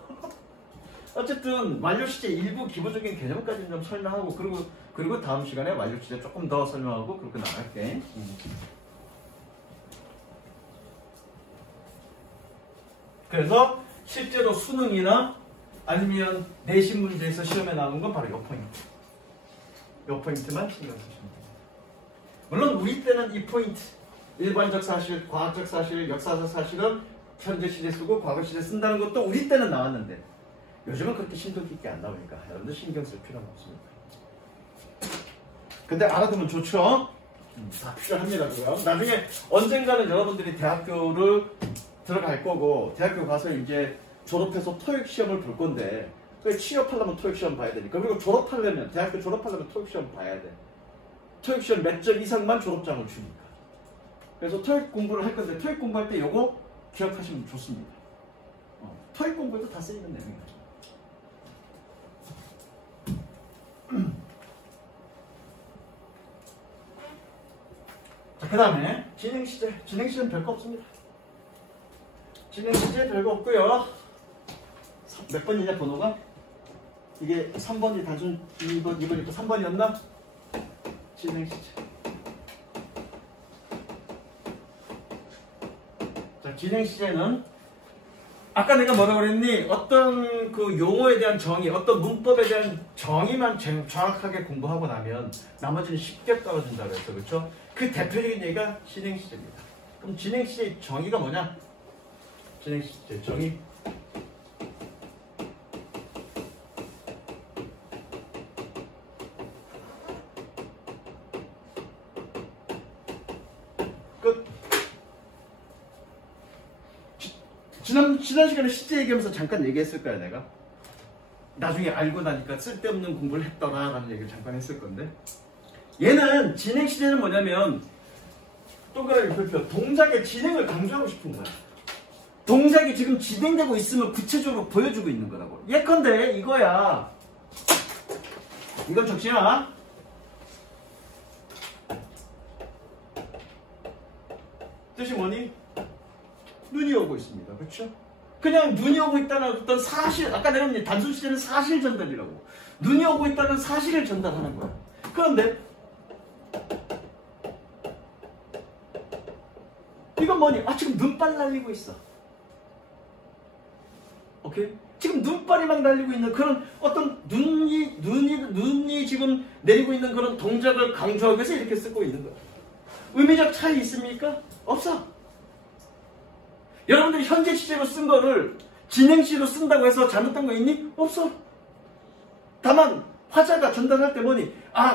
어쨌든 완료 시제 일부 기본적인 개념까지는 좀 설명하고 그리고 다음 시간에 완료 시제 조금 더 설명하고 그렇게 나갈게. 그래서 실제로 수능이나 아니면 내신 문제에서 시험에 나오는 건 바로 이 포인트. 이 포인트만 신경 쓰시면 됩니다. 물론 우리 때는 이 포인트, 일반적 사실, 과학적 사실, 역사적 사실은 현재 시제 쓰고 과거 시제 쓴다는 것도 우리 때는 나왔는데 요즘은 그렇게 심도 깊게 안 나오니까 여러분들 신경 쓸 필요는 없습니다. 근데 알아두면 좋죠? 다 필요합니다고요. 나중에 언젠가는 여러분들이 대학교를 들어갈 거고 대학교 가서 이제 졸업해서 토익 시험을 볼 건데 취업하려면 토익 시험 봐야 되니까 그리고 졸업하려면 대학교 졸업하려면 토익 시험 봐야 돼. 토익 시험 몇 점 이상만 졸업장을 주니까. 그래서 토익 공부를 할 건데 토익 공부할 때 요거 기억하시면 좋습니다. 토익 공부에도 다 쓰이는 내용이에요. 자, 그 다음에 진행시제. 진행시제는 별거 없습니다. 진행시제 별거 없고요. 몇 번이냐 번호가? 이게 3번이 단순 2번, 2번 있고 3번이었나? 진행시제. 자, 진행시제는 아까 내가 뭐라고 그랬니? 어떤 그 용어에 대한 정의, 어떤 문법에 대한 정의만 정확하게 공부하고 나면 나머지는 쉽게 떨어진다고 했어. 그렇죠? 그 대표적인 얘기가 진행시제입니다. 그럼 진행시제의 정의가 뭐냐? 진행시제 정의. 끝. 지난 시간에 시제 얘기하면서 잠깐 얘기했을 거야, 내가. 나중에 알고 나니까 쓸데없는 공부를 했더라 라는 얘기를 잠깐 했을 건데, 얘는 진행시제는 뭐냐면 동그라미 별표 동작의 진행을 강조하고 싶은 거야. 동작이 지금 진행되고 있으면 구체적으로 보여주고 있는 거라고. 예컨대 이거야. 이건 적지 마. 뜻이 뭐니? 눈이 오고 있습니다. 그렇죠? 그냥 눈이 오고 있다는 어떤 사실, 아까 내가 말한 단순 시제는 사실 전달이라고. 눈이 오고 있다는 사실을 전달하는 거야. 그런데 이건 뭐니? 지금 눈발 날리고 있어. 오케이? 지금 눈발이 막 날리고 있는 그런 어떤 눈이 지금 내리고 있는 그런 동작을 강조하기 위해서 이렇게 쓰고 있는 거야. 의미적 차이 있습니까? 없어. 여러분들이 현재 시제로 쓴 거를 진행시로 쓴다고 해서 잘못된 거 있니? 없어. 다만 화자가 전달할 때 뭐니?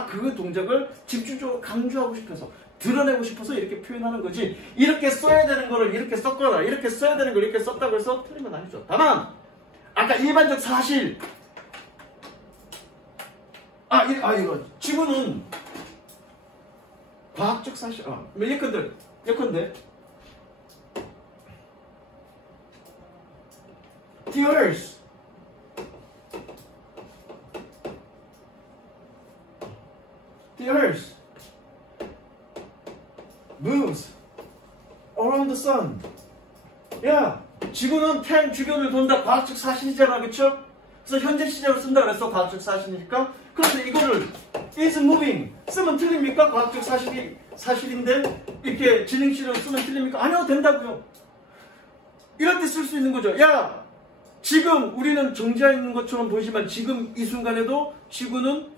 그 동작을 집중적으로 강조하고 싶어서 드러내고 싶어서 이렇게 표현하는 거지. 이렇게 써야 되는 거를 이렇게 썼거나 이렇게 써야 되는 걸 이렇게 썼다고 해서 틀린 건 아니죠. 다만 아까 일반적 사실 이거 지구는 과학적 사실 예컨대 The earth moves around the sun. 야, 지구는 태양 주변을 돈다. 과학적 사실이잖아, 그쵸? 그래서 현재 시제로 쓴다 그랬어. 과학적 사실이니까. 그런데 이거를 is moving 쓰면 틀립니까? 과학적 사실인데 이렇게 진행시로 쓰면 틀립니까? 아니요, 된다고요. 이럴 때 쓸 수 있는 거죠. 야, 지금 우리는 정지해 있는 것처럼 보이지만 지금 이 순간에도 지구는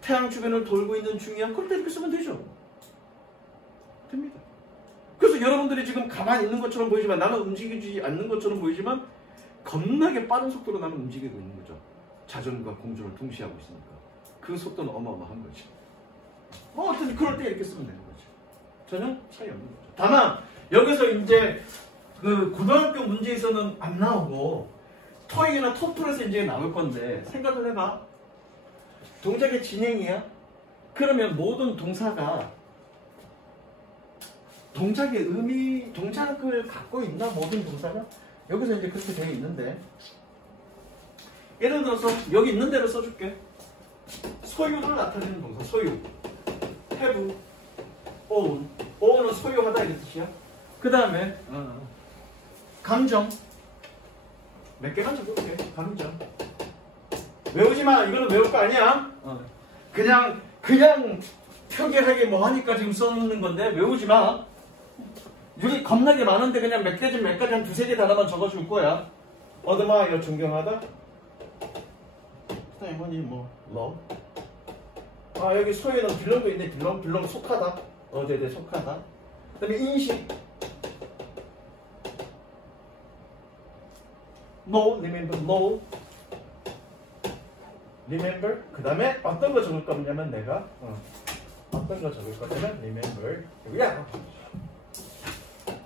태양 주변을 돌고 있는 중이야. 그럴 때 이렇게 쓰면 되죠. 됩니다. 그래서 여러분들이 지금 가만히 있는 것처럼 보이지만 나는 움직이지 않는 것처럼 보이지만 겁나게 빠른 속도로 나는 움직이고 있는 거죠. 자전과 공전을 동시에 하고 있으니까. 그 속도는 어마어마한 거지. 어떤 그럴 때 이렇게 쓰면 되는 거죠. 전혀 차이 없는 거죠. 다만 여기서 이제 그 고등학교 문제에서는 안 나오고 토익이나 토플에서 이제 나올 건데 생각을 해봐. 동작의 진행이야? 그러면 모든 동사가 동작의 의미, 동작을 갖고 있나? 모든 동사가? 여기서 이제 그렇게 되어 있는데 예를 들어서 여기 있는 대로 써줄게. 소유를 나타내는 동사, 소유. have, own. own은 소유하다 이런 뜻이야. 그 다음에 감정. 몇 개만 적어볼게. 감정. 외우지 마. 이거는 외울 거 아니야. 그냥 표결하게 뭐 하니까 지금 써놓는 건데 외우지 마. 여기 겁나게 많은데 그냥 몇 가지 한 두세 개 단어만 적어줄 거야. 어드마이어 존경하다. 그다음에 뭐 love. 아 여기 소유는 빌런도 있네. 빌런 속하다. 네네 속하다. 그다음에 인식. No, remember, no. remember. 그 다음에 어떤 거 적을 거냐면 내가 어떤 거 적을 거냐면 remember. 여기야.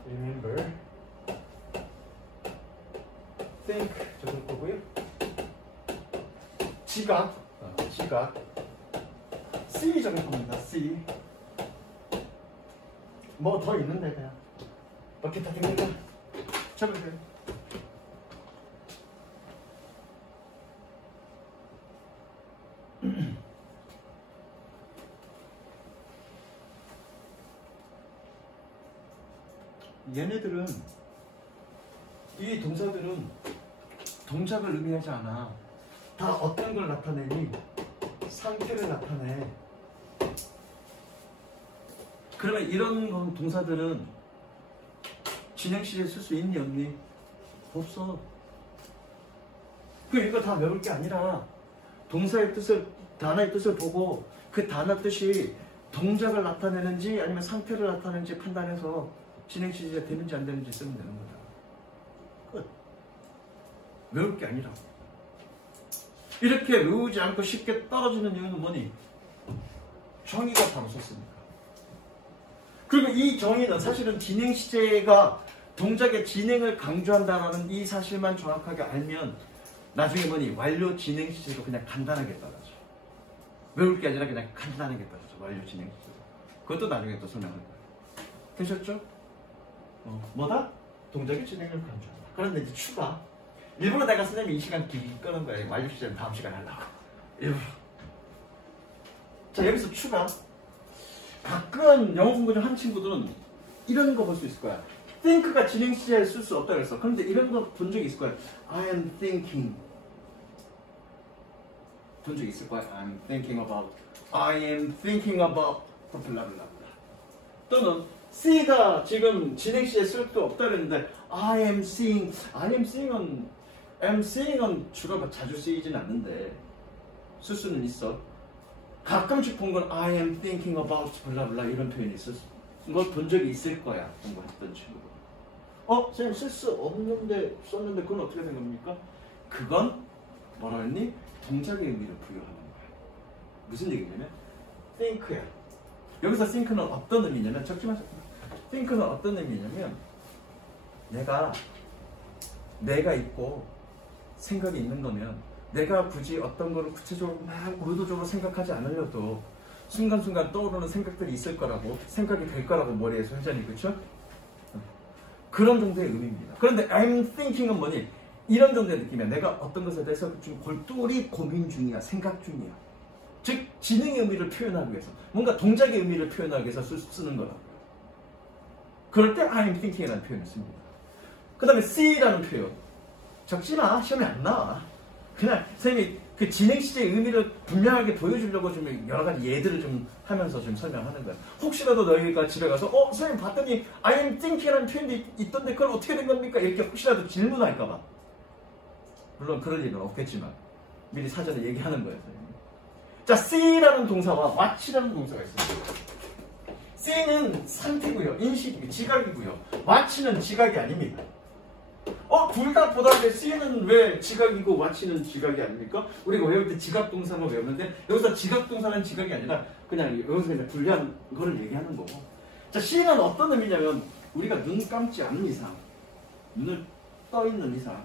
remember. think 적을 거고요. 지각. 지각. see 적을 겁니다. see. 뭐 더 있는데 그냥 이렇게 다 됩니다. 적으세요. 얘네들은 이 동사들은 동작을 의미하지 않아. 다 어떤 걸 나타내니? 상태를 나타내. 그러면 이런 동사들은 진행시에 쓸 수 있니 없니? 없어. 이거 다 외울 게 아니라 동사의 뜻을, 단어의 뜻을 보고 그 단어 뜻이 동작을 나타내는지 아니면 상태를 나타내는지 판단해서 진행시제가 되는지 안 되는지 쓰면 되는 거다. 끝. 외울 게 아니라. 이렇게 외우지 않고 쉽게 떨어지는 이유는 뭐니? 정의가 바로 썼으니까. 그리고 이 정의는 사실은 진행시제가 동작의 진행을 강조한다는 이 사실만 정확하게 알면 나중에 뭐니? 완료 진행시제로 그냥 간단하게 떨어져. 외울 게 아니라 그냥 간단하게 떨어져. 완료 진행시제로. 그것도 나중에 또 설명할 거예요. 되셨죠? 뭐다? 동작의 진행을 강조한다. 그런데 이제 추가. 일부러 내가 선생님이 이 시간 길게 끄는 거야. 완료 시제는 다음 시간에 하려고. 일부러. 자, 여기서 추가. 가끔 영어 공부 좀 한 친구들은 이런 거 볼 수 있을 거야. think가 진행 시제에 쓸 수 없다 그랬어. 그런데 이런 거 본 적이 있을 거야. I am thinking. 본 적 있을 거야. I'm thinking about. I am thinking about. 블라블라블라. 또는 see가 지금 진행시에 쓸 게 없다 그랬는데 I am seeing. I am seeing은 주로 자주 쓰이진 않는데 쓸 수는 있어. 가끔씩 본 건 I am thinking about 블라블라 이런 표현이 있었어. 뭐 본 적이 있을 거야. 공부했던 친구들. 선생님 쓸 수 없는데 썼는데 그건 어떻게 된 겁니까? 그건 뭐라 했니? 동작의 의미를 부여하는 거야. 무슨 얘기냐면 think야. 여기서 think는 어떤 의미냐면 적지 마세요. think는 어떤 의미냐면 내가 있고 생각이 있는 거면 내가 굳이 어떤 거를 구체적으로 막 의도적으로 생각하지 않으려도 순간순간 떠오르는 생각들이 있을 거라고 생각이 될 거라고 머리에서 회전이 그렇죠? 그런 정도의 의미입니다. 그런데 I'm thinking은 뭐니? 이런 정도의 느낌이야. 내가 어떤 것에 대해서 좀 골똘히 고민 중이야. 생각 중이야. 즉 지능의 의미를 표현하기 위해서 뭔가 동작의 의미를 표현하기 위해서 쓰는 거라고요. 그럴 때 I'm thinking이라는 표현을 씁니다. 그 다음에 see라는 표현. 적지 마. 시험에 안 나와. 그냥 선생님이 그 진행 시제의 의미를 분명하게 보여주려고 좀 여러 가지 예들을 좀 하면서 좀 설명하는 거야. 혹시라도 너희가 집에 가서 선생님 봤더니 I am thinking이라는 표현이 있던데 그걸 어떻게 된 겁니까? 이렇게 혹시라도 질문할까 봐. 물론 그럴 일은 없겠지만 미리 사전에 얘기하는 거예요. 선생님. 자, C라는 동사와 watch라는 동사가 있습니다. C는 상태고요. 인식이고 지각이고요. watch는 지각이 아닙니다. 둘 다 보다는데 C는 왜 지각이고 watch는 지각이 아닙니까? 우리가 외울 때 지각 동사만 외우는데 여기서 지각 동사는 지각이 아니라 그냥 여기서 그냥 분리한 거를 얘기하는 거고. 자, C는 어떤 의미냐면 우리가 눈 감지 않는 이상, 눈을 떠 있는 이상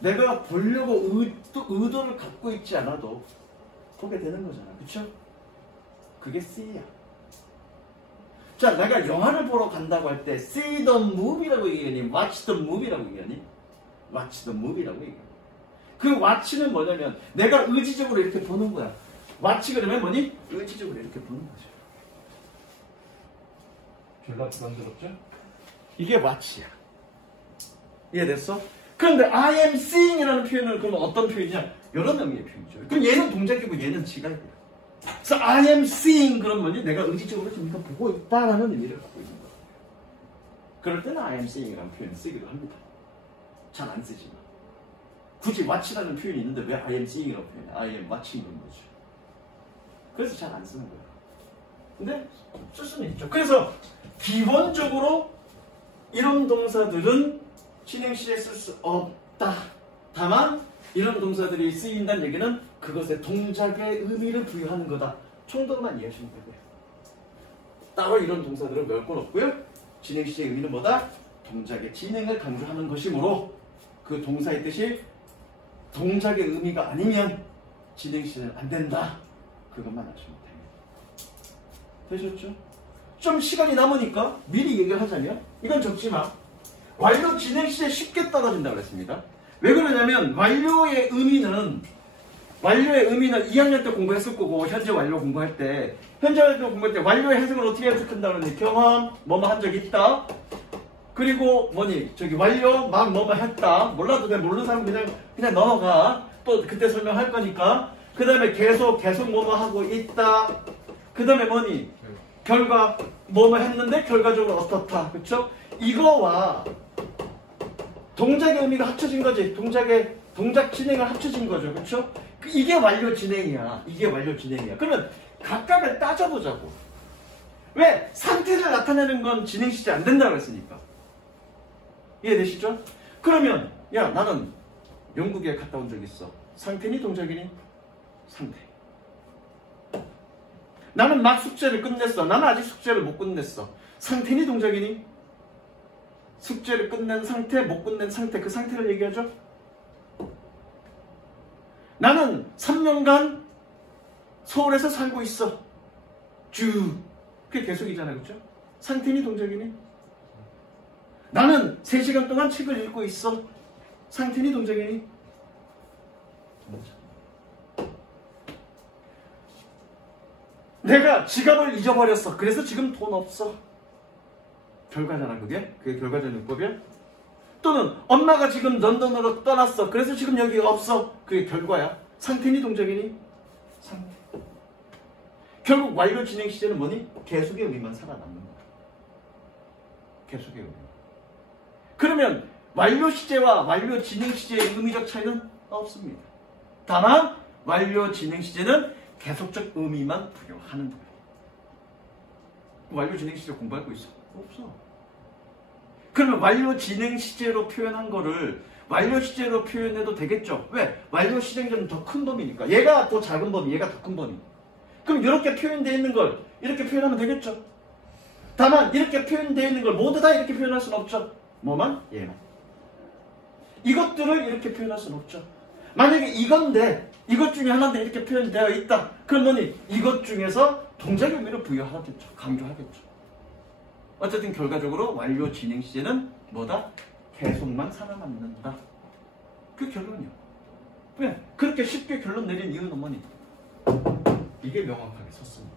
내가 보려고 의도를 갖고 있지 않아도 보게 되는 거잖아. 그쵸? 그게 C야. 자, 내가 영화를 보러 간다고 할 때 see the movie라고 얘기하니 watch the movie라고 얘기하니 watch the movie라고 얘기하니 그 watch는 뭐냐면 내가 의지적으로 이렇게 보는 거야. watch 그러면 뭐니? 의지적으로 이렇게 보는 거죠. 졸라 부담스럽죠? 이게 watch야. 이해됐어? 그런데 I am seeing이라는 표현은 그럼 어떤 표현이냐? 여러 명의 표현이죠. 그럼 얘는 동작이고 얘는 지각이야. 그래서 I am seeing 그런 뭐니? 내가 의지적으로 지금 이거 보고 있다라는 의미를 갖고 있는 거예요. 그럴 때는 I am seeing이라는 표현을 쓰기도 합니다. 잘 안 쓰지만 굳이 watch라는 표현이 있는데 왜 I am seeing이라고 표현해? I am watching 그런 거죠. 그래서 잘 안 쓰는 거예요. 근데 쓸 수는 있죠. 그래서 기본적으로 이런 동사들은 진행 시에 쓸 수 없다. 다만 이런 동사들이 쓰인다는 얘기는 그것의 동작의 의미를 부여하는 거다. 정도로만 이해하시면 되고요. 따로 이런 동사들은 외울 건 없고요. 진행 시의 의미는 뭐다? 동작의 진행을 강조하는 것이므로 그 동사의 뜻이 동작의 의미가 아니면 진행 시는 안 된다. 그것만 아시면 됩니다. 되셨죠? 좀 시간이 남으니까 미리 얘기를 하자면 이건 적지 마. 완료 진행 시에 쉽게 떨어진다고 했습니다. 왜 그러냐면 완료의 의미는 2학년 때 공부했을 거고 현재 완료 공부할 때 완료의 해석을 어떻게 해석한다 그러니 경험 뭐뭐 한 적이 있다. 그리고 완료 막 뭐뭐 했다. 몰라도 돼. 모르는 사람 그냥 넘어가. 또 그때 설명할 거니까. 그 다음에 계속 뭐뭐 하고 있다. 그 다음에 결과 뭐뭐 했는데 결과적으로 어떻다. 그쵸? 이거와 동작의 의미가 합쳐진 거지. 동작 진행을 합쳐진 거죠. 그쵸? 이게 완료 진행이야. 그러면 각각을 따져보자고. 왜? 상태를 나타내는 건 진행 시제 안 된다고 했으니까. 이해되시죠? 그러면 야 나는 영국에 갔다 온 적 있어. 상태니 동작이니? 상태. 나는 막 숙제를 끝냈어. 나는 아직 숙제를 못 끝냈어. 상태니 동작이니? 숙제를 끝낸 상태, 못 끝낸 상태, 그 상태를 얘기하죠. 나는 3년간 서울에서 살고 있어. 그게 계속이잖아요. 그렇죠? 상태니 동작이니? 나는 3시간 동안 책을 읽고 있어. 상태니 동작이니? 내가 지갑을 잊어버렸어. 그래서 지금 돈 없어. 결과잖아. 그게 결과적 요법이야. 또는 엄마가 지금 런던으로 떠났어. 그래서 지금 여기 없어. 그게 결과야. 상태니 동작이니? 상태. 결국 완료 진행 시제는 뭐니? 계속의 의미만 살아남는 거야. 계속의 의미. 그러면 완료 시제와 완료 진행 시제의 의미적 차이는 없습니다. 다만 완료 진행 시제는 계속적 의미만 부여하는 거예요. 완료 진행 시제 공부하고 있어? 없어. 그러면 완료 진행 시제로 표현한 거를 완료 시제로 표현해도 되겠죠? 왜? 완료 시제는 더 큰 범위니까. 얘가 더 작은 범위, 얘가 더 큰 범위. 그럼 이렇게 표현되어 있는 걸 이렇게 표현하면 되겠죠? 다만 이렇게 표현되어 있는 걸 모두 다 이렇게 표현할 수는 없죠. 뭐만? 얘만. 이것들을 이렇게 표현할 수는 없죠. 만약에 이건데 이것 중에 하나인데 이렇게 표현되어 있다. 그러면 이것 중에서 동작의 의미를 부여하겠죠. 강조하겠죠. 어쨌든 결과적으로 완료 진행 시제는 뭐다? 계속만 살아남는다. 그 결론이요. 왜? 그렇게 쉽게 결론 내린 이유는 뭐니? 이게 명확하게 섰으니까.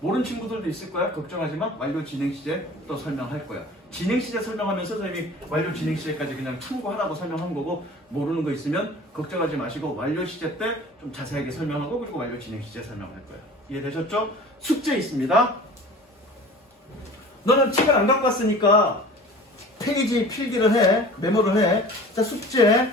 모르는 친구들도 있을 거야. 걱정하지 마. 완료 진행 시제 또 설명할 거야. 진행 시제 설명하면서 선생님이 완료 진행 시제까지 그냥 참고하라고 설명한 거고, 모르는 거 있으면 걱정하지 마시고 완료 시제 때 좀 자세하게 설명하고 그리고 완료 진행 시제 설명할 거야. 이해되셨죠? 숙제 있습니다. 너는 책을 안 갖고 왔으니까 페이지 필기를 해. 메모를 해. 자, 숙제.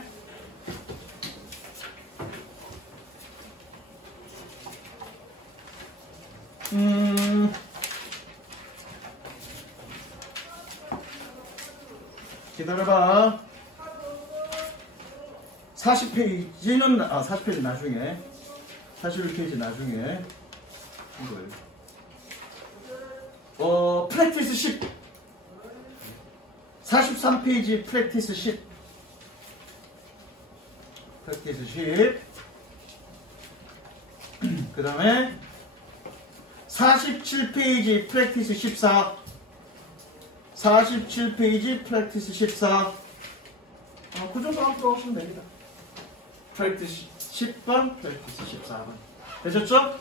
기다려봐. 40페이지는 40페이지 나중에 41페이지 나중에 이거예요. 프랙티스 10 43페이지 프랙티스 10 프랙티스 10 그 다음에 47페이지 프랙티스 14 47페이지 프랙티스 14 그 정도만 풀어오시면 됩니다. 프랙티스 10번 프랙티스 14번 되셨죠?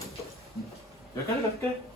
여기까지 갈게.